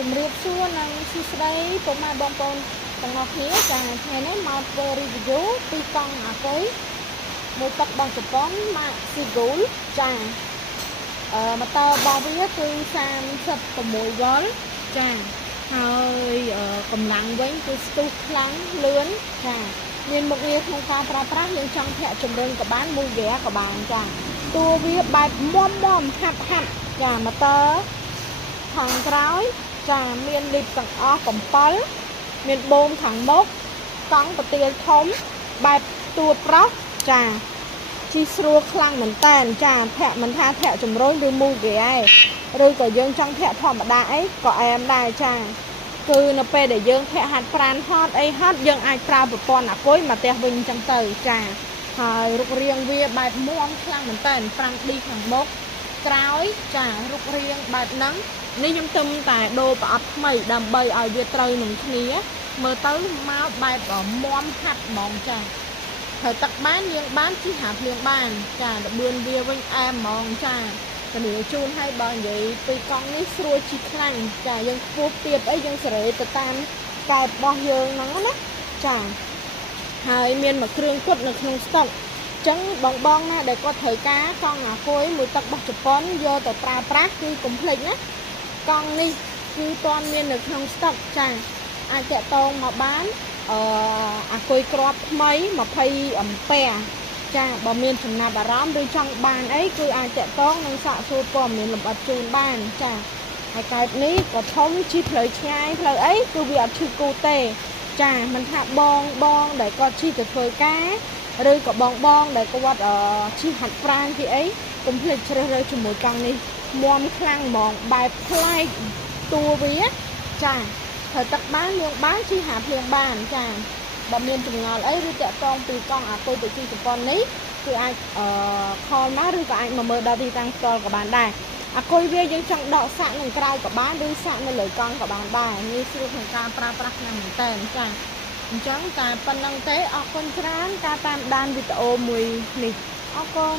ជំរាបសួរនិងសួស្តីពុកម៉ែបងប្អូនទាំងអស់គ្នាចាថ្ងៃនេះមកធ្វើ review ពីកង់អាគុយមួយទឹករបស់ជប៉ុន Maxigul ចាម៉ូទ័ររបស់វាគឺ36 វ៉ុលចាហើយកម្លាំងវិញគឺស្ទុះខ្លាំងលឿនចាមានមុខងារក្នុងការប្រើប្រាស់យើងចង់ធាក់ជំរុញក៏បានមួយហ្គាក៏បានចាតួវាបែបមុំហាត់ចាម៉ូទ័រខាងក្រោយចាមានលីបទាំងអស់7មានបូមខាងមុខកង់ប្រទាលធំបែបតួប្រុសចាជីស្រួលខ្លាំងមែនតើចាធាក់មិនថាធាក់ជំរុញឬមូហ្គេឬក៏យើងចង់ធាក់ធម្មតាអីក៏អែមដែរចាគឺនៅពេលដែលយើងធាក់ហាត់ប្រាណហត់អីហត់យើងអាចប្រើប្រព័ន្ធអាគុយមកផ្ទះវិញអញ្ចឹងទៅចាហើយរូបរាងវាបែបមុំខ្លាំងមែនតើ 5D ខាងមុខក្រោយចារូបរាងបែបហ្នឹងនេះខ្ញុំទឹមតែដូរប្រអប់ថ្មីដើម្បីឲ្យវាត្រូវនឹងគ្នាមើលទៅមកបែបមុំហាត់ហ្មងចាហើយទឹកបានយើងបានជីហាភ្លៀងបានចាល្បឿនវាវិញអែមហ្មងចាជំរាបជូនឲ្យបើនិយាយពីកង់នេះស្រួលជីខ្លាំងចាយើងខ្ពស់ទៀតអីយើងសេរីទៅតាមកែបរបស់យើងហ្នឹងណាចាហើយមានមួយគ្រឿងគត់នៅក្នុងស្តុកចឹងបងណាដែលគាត់ត្រូវការកង់អាគុយមួយទឹករបស់ជប៉ុនយកទៅប្រើប្រាស់គឺកុំភ្លេចណាកង់នេះគឺតាន់មាននៅក្នុងស្តុកចាអាចតាក់ទងមកបានអាគុយក្របថ្មី20 អំពែចាបើមានចំណាប់អារម្មណ៍ឬចង់បានអីគឺអាចតាក់ទងនឹងសាកសួរព័ត៌មានលម្អិតជូនបានចាហើយកែបនេះក៏ធំជីផ្លូវឆ្ងាយផ្លូវអីគឺវាអត់ឈឺគូទេចាមិនថាបងដែលគាត់ជីទៅធ្វើការឬក៏បងដែលគាត់ជីហាត់ប្រាណពីអីកុំភ្លេចជ្រើសរើសជាមួយកង់នេះមុំខ្លាំងហ្មងបែបប្លែកតួវាចាហើយទឹកបានលាងបានជីហាភ្លៀងបានចាបើមានចម្ងល់អីឬតាក់ទងពីកង់អាគុយទៅជីជប៉ុននេះគឺអាចខលមកឬក៏អាចមកមើលដល់ទីតាំងផ្ទាល់ក៏បានដែរអាគុយវាយើងចង់ដកសាក់នឹងក្រៅក៏បានឬសាក់នៅលើកង់ក៏បានដែរងាយស្រួលក្នុងការប្រើប្រាស់ណាស់មែនតើចាអញ្ចឹងតែប៉ុណ្្នឹងទេអរគុណច្រើនការតាមដានវីដេអូមួយនេះអរគុណ